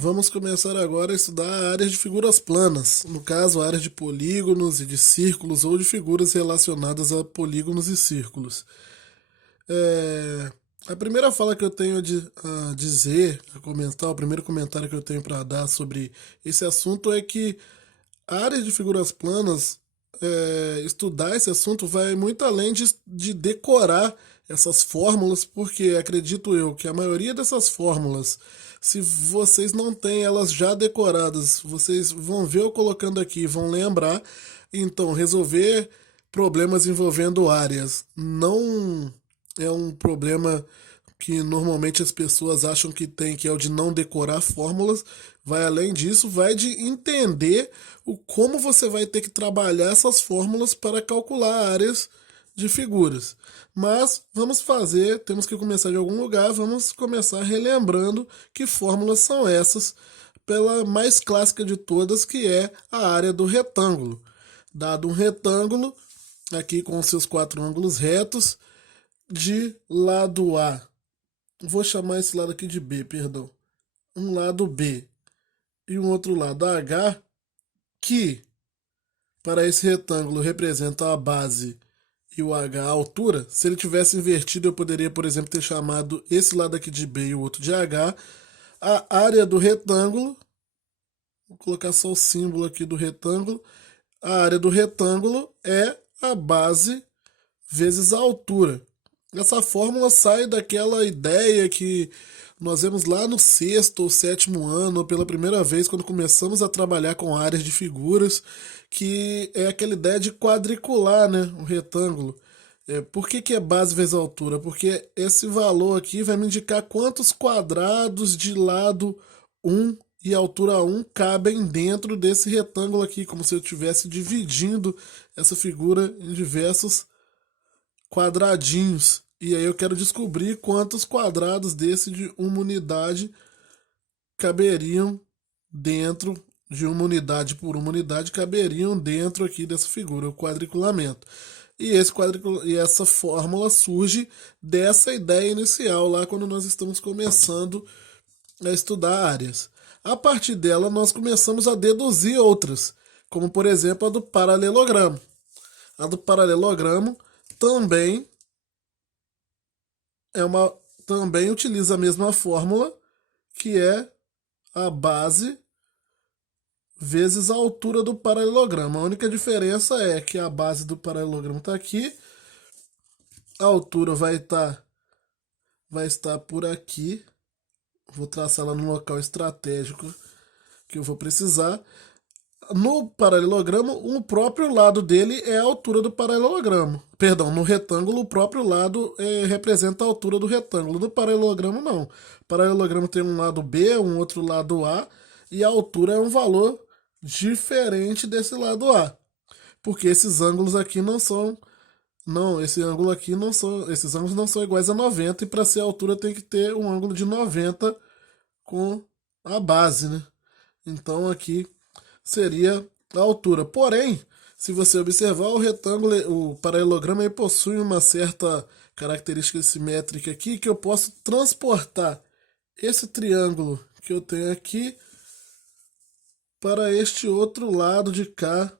Vamos começar agora a estudar a área de figuras planas, no caso, a área de polígonos e de círculos ou de figuras relacionadas a polígonos e círculos. É, A primeira fala que eu tenho a dizer, a comentar, o primeiro comentário que eu tenho para dar sobre esse assunto é que a área de figuras planas, estudar esse assunto vai muito além de decorar essas fórmulas, porque acredito eu que a maioria dessas fórmulas, se vocês não têm elas já decoradas, vocês vão ver eu colocando aqui, vão lembrar. Então, resolver problemas envolvendo áreas não é um problema que normalmente as pessoas acham que tem, que é o de não decorar fórmulas. Vai além disso, vai de entender o como você vai ter que trabalhar essas fórmulas para calcular áreas de figuras. Mas vamos fazer, temos que começar de algum lugar, vamos começar relembrando que fórmulas são essas, pela mais clássica de todas, que é a área do retângulo. Dado um retângulo, aqui com seus quatro ângulos retos, de lado A, vou chamar esse lado aqui de B, perdão, um lado B e um outro lado H, que para esse retângulo representa a base e o H a altura. Se ele tivesse invertido, eu poderia, por exemplo, ter chamado esse lado aqui de B e o outro de H. A área do retângulo, vou colocar só o símbolo aqui do retângulo, a área do retângulo é a base vezes a altura. Essa fórmula sai daquela ideia que nós vemos lá no sexto ou sétimo ano, pela primeira vez, quando começamos a trabalhar com áreas de figuras, que é aquela ideia de quadricular, né, um retângulo. Por que é base vezes altura? Porque esse valor aqui vai me indicar quantos quadrados de lado um e altura um cabem dentro desse retângulo aqui, como se eu estivesse dividindo essa figura em diversos quadradinhos. E aí eu quero descobrir quantos quadrados desse de uma unidade caberiam dentro de uma unidade por uma unidade, caberiam dentro aqui dessa figura, o quadriculamento. E essa fórmula surge dessa ideia inicial lá quando nós estamos começando a estudar áreas. A partir dela nós começamos a deduzir outras, como por exemplo a do paralelogramo. A do paralelogramo também também utiliza a mesma fórmula, que é a base vezes a altura do paralelogramo. A única diferença é que a base do paralelogramo está aqui, a altura vai estar por aqui. Vou traçar ela no local estratégico que eu vou precisar. No paralelogramo, o próprio lado dele é a altura do paralelogramo. Perdão, no retângulo, o próprio lado representa a altura do retângulo. No paralelogramo, não. O paralelogramo tem um lado B, um outro lado A, e a altura é um valor diferente desse lado A. Porque esses ângulos aqui não são. Não, esse ângulo aqui não são. Esses ângulos não são iguais a 90, e para ser a altura tem que ter um ângulo de 90 com a base, né? Então aqui seria a altura. Porém, se você observar o retângulo, o paralelogramo ele possui uma certa característica simétrica aqui, que eu posso transportar esse triângulo que eu tenho aqui para este outro lado de cá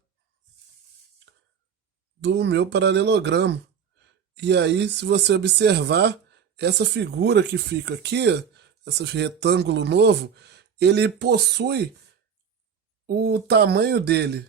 do meu paralelogramo. E aí, se você observar essa figura que fica aqui, esse retângulo novo, ele possui o tamanho dele,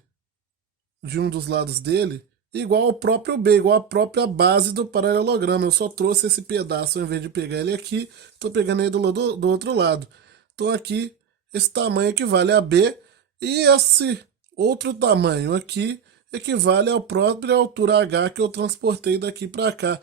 de um dos lados dele, igual ao próprio B, igual à própria base do paralelogramo. Eu só trouxe esse pedaço, ao invés de pegar ele aqui, estou pegando ele do outro lado. Então aqui, esse tamanho equivale a B, e esse outro tamanho aqui equivale à própria altura H que eu transportei daqui para cá.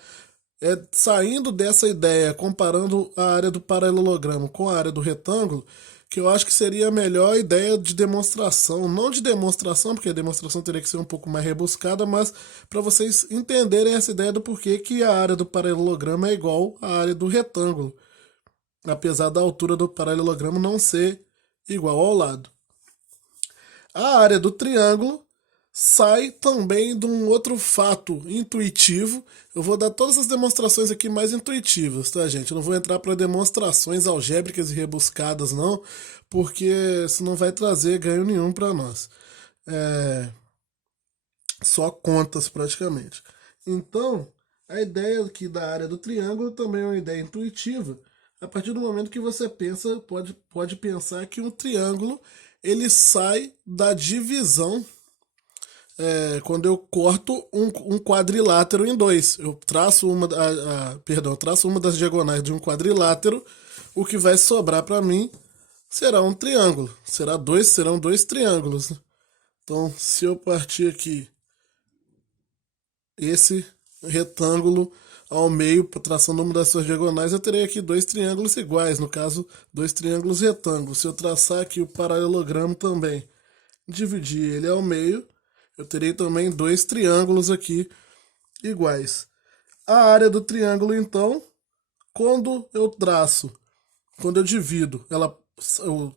Saindo dessa ideia, comparando a área do paralelogramo com a área do retângulo, que eu acho que seria a melhor ideia de demonstração. Não de demonstração, porque a demonstração teria que ser um pouco mais rebuscada, mas para vocês entenderem essa ideia do porquê que a área do paralelogramo é igual à área do retângulo, apesar da altura do paralelogramo não ser igual ao lado. A área do triângulo sai também de um outro fato intuitivo. Eu vou dar todas as demonstrações aqui mais intuitivas, tá, gente? Eu não vou entrar para demonstrações algébricas e rebuscadas, não, porque isso não vai trazer ganho nenhum para nós. É, só contas praticamente. Então, a ideia aqui da área do triângulo também é uma ideia intuitiva. A partir do momento que você pensa, pode pensar que um triângulo ele sai da divisão quando eu corto um quadrilátero em dois. Eu traço perdão, eu traço uma das diagonais de um quadrilátero, o que vai sobrar para mim será um triângulo. Serão dois triângulos, né? Então, se eu partir aqui esse retângulo ao meio, traçando uma das suas diagonais, eu terei aqui dois triângulos iguais, no caso, dois triângulos retângulos. Se eu traçar aqui o paralelogramo também, dividir ele ao meio, eu terei também dois triângulos aqui iguais. A área do triângulo, então, quando eu traço, quando eu divido,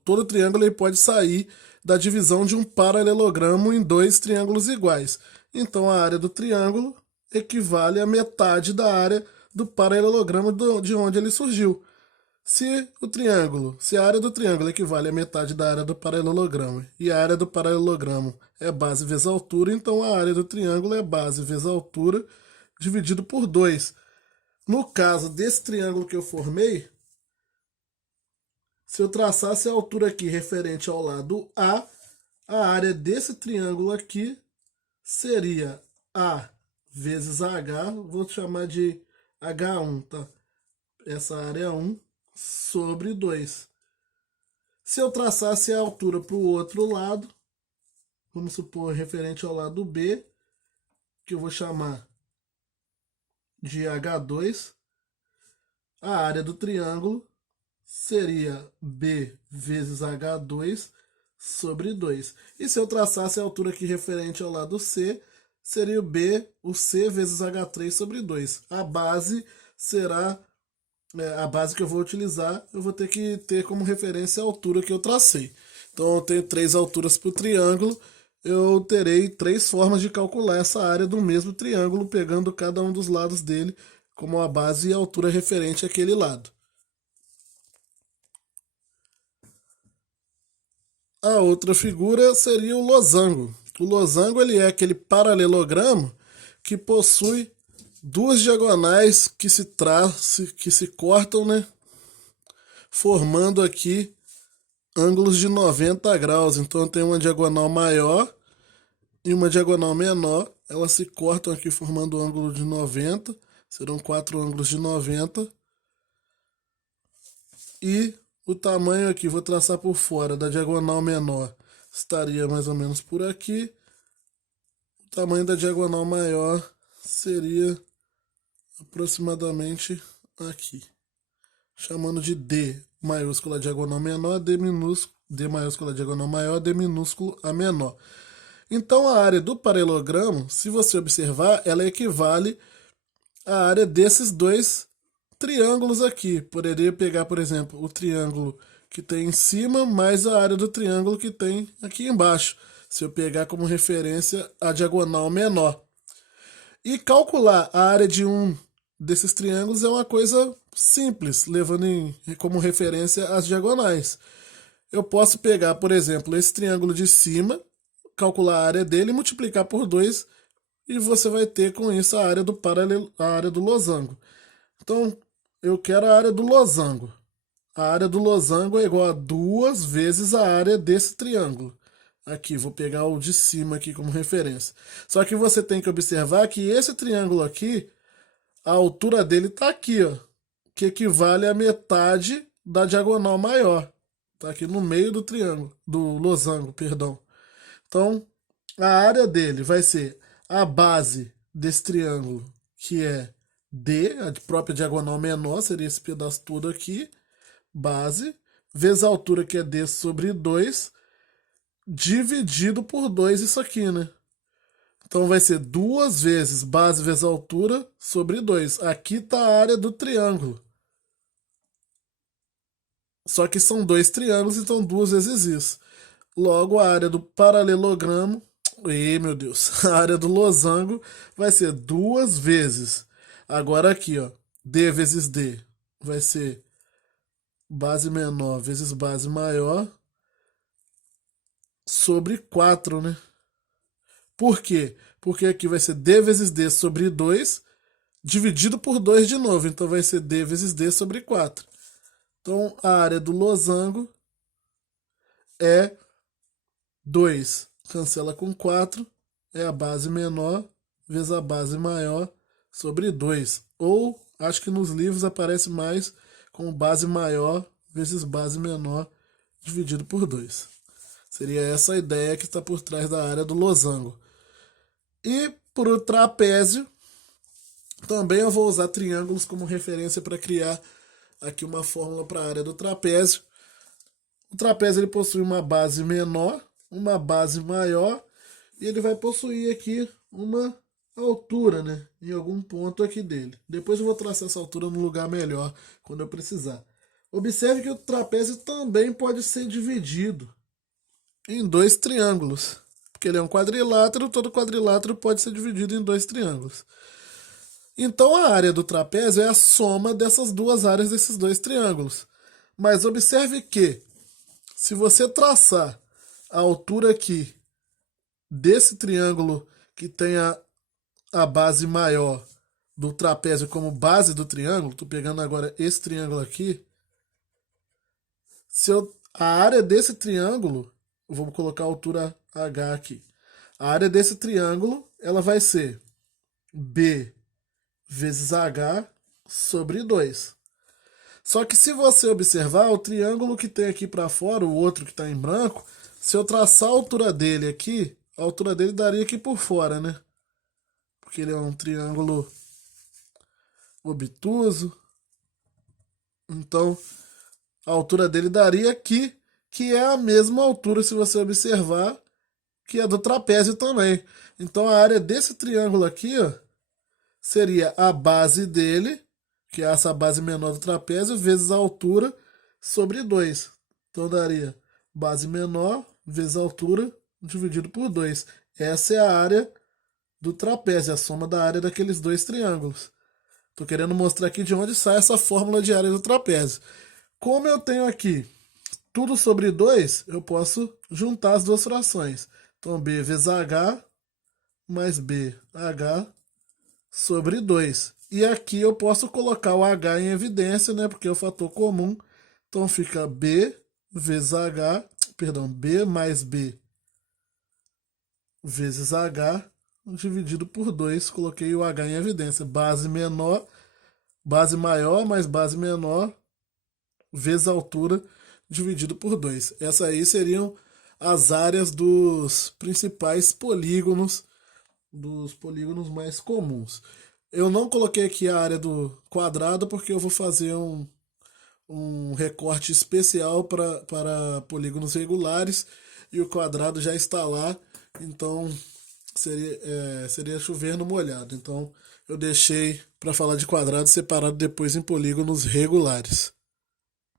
todo triângulo ele pode sair da divisão de um paralelogramo em dois triângulos iguais. Então, a área do triângulo equivale à metade da área do paralelogramo de onde ele surgiu. Se a área do triângulo equivale à metade da área do paralelogramo e a área do paralelogramo é base vezes altura, então a área do triângulo é base vezes altura dividido por 2. No caso desse triângulo que eu formei, se eu traçasse a altura aqui referente ao lado a área desse triângulo aqui seria A vezes H, vou chamar de H1, tá? Essa área é 1 sobre 2. Se eu traçasse a altura para o outro lado, vamos supor referente ao lado B, que eu vou chamar de H2, a área do triângulo seria B vezes H2 sobre 2. E se eu traçasse a altura aqui referente ao lado C, seria o C vezes H3 sobre 2. A base será a base que eu vou utilizar, eu vou ter que ter como referência a altura que eu tracei. Então eu tenho três alturas para o triângulo, eu terei três formas de calcular essa área do mesmo triângulo, pegando cada um dos lados dele como a base e a altura referente àquele lado. A outra figura seria o losango. O losango ele é aquele paralelogramo que possui duas diagonais que se cortam, né? Formando aqui ângulos de 90 graus. Então tem uma diagonal maior e uma diagonal menor. Elas se cortam aqui formando um ângulo de 90. Serão quatro ângulos de 90. E o tamanho aqui, vou traçar por fora, da diagonal menor estaria mais ou menos por aqui. O tamanho da diagonal maior seria aproximadamente aqui. Chamando de D maiúscula diagonal menor, D maiúscula diagonal maior, D minúsculo a menor. Então a área do paralelogramo, se você observar, ela equivale à área desses dois triângulos aqui. Poderia pegar, por exemplo, o triângulo que tem em cima mais a área do triângulo que tem aqui embaixo. Se eu pegar como referência a diagonal menor. E calcular a área de um desses triângulos é uma coisa simples, levando como referência as diagonais. Eu posso pegar, por exemplo, esse triângulo de cima, calcular a área dele e multiplicar por 2 e você vai ter com isso a área do losango. Então, eu quero a área do losango. A área do losango é igual a 2 vezes a área desse triângulo. Aqui, vou pegar o de cima aqui como referência. Só que você tem que observar que esse triângulo aqui, a altura dele está aqui, ó, que equivale à metade da diagonal maior. Está aqui no meio do triângulo, do losango, perdão. Então, a área dele vai ser a base desse triângulo, que é D, a própria diagonal menor, seria esse pedaço todo aqui, base, vezes a altura que é D sobre 2, dividido por 2 isso aqui, né? Então vai ser 2 vezes base vezes altura sobre 2. Aqui está a área do triângulo. Só que são dois triângulos, então 2 vezes isso. Logo, a área do paralelogramo, Ih, meu Deus. A área do losango vai ser duas vezes. Agora aqui, ó. D vezes D vai ser base menor vezes base maior sobre 4, né? Por quê? Porque aqui vai ser D vezes D sobre 2 dividido por 2 de novo. Então vai ser D vezes D sobre 4. Então a área do losango é 2. Cancela com 4. É a base menor vezes a base maior sobre 2. Ou, acho que nos livros aparece mais como base maior vezes base menor dividido por 2. Seria essa a ideia que está por trás da área do losango. E para o trapézio, também eu vou usar triângulos como referência para criar aqui uma fórmula para a área do trapézio. O trapézio ele possui uma base menor, uma base maior e ele vai possuir aqui uma altura, né, em algum ponto aqui dele. Depois eu vou traçar essa altura no lugar melhor quando eu precisar. Observe que o trapézio também pode ser dividido em dois triângulos, porque ele é um quadrilátero, todo quadrilátero pode ser dividido em dois triângulos. Então a área do trapézio é a soma dessas duas áreas desses dois triângulos. Mas observe que, se você traçar a altura aqui desse triângulo que tem a base maior do trapézio como base do triângulo, estou pegando agora esse triângulo aqui, a área desse triângulo, vou colocar a altura H aqui, a área desse triângulo ela vai ser B vezes H sobre 2. Só que se você observar, o triângulo que tem aqui para fora, o outro que está em branco, se eu traçar a altura dele aqui, a altura dele daria aqui por fora, né? Porque ele é um triângulo obtuso. Então, a altura dele daria aqui, que é a mesma altura, se você observar, que é do trapézio também. Então, a área desse triângulo aqui, ó, seria a base dele, que é essa base menor do trapézio, vezes a altura sobre 2. Então daria base menor vezes a altura dividido por 2. Essa é a área do trapézio, a soma da área daqueles dois triângulos. Estou querendo mostrar aqui de onde sai essa fórmula de área do trapézio. Como eu tenho aqui tudo sobre 2, eu posso juntar as duas frações. Então B vezes H mais BH sobre 2. E aqui eu posso colocar o H em evidência, né? Porque é o fator comum. Então fica B vezes H, perdão, B mais B vezes H dividido por 2. Coloquei o H em evidência. Base menor, base maior mais base menor vezes a altura dividido por 2. Essas aí seriam as áreas dos principais polígonos, dos polígonos mais comuns. Eu não coloquei aqui a área do quadrado porque eu vou fazer um recorte especial para polígonos regulares e o quadrado já está lá, então seria chover no molhado. Então eu deixei para falar de quadrado separado depois em polígonos regulares.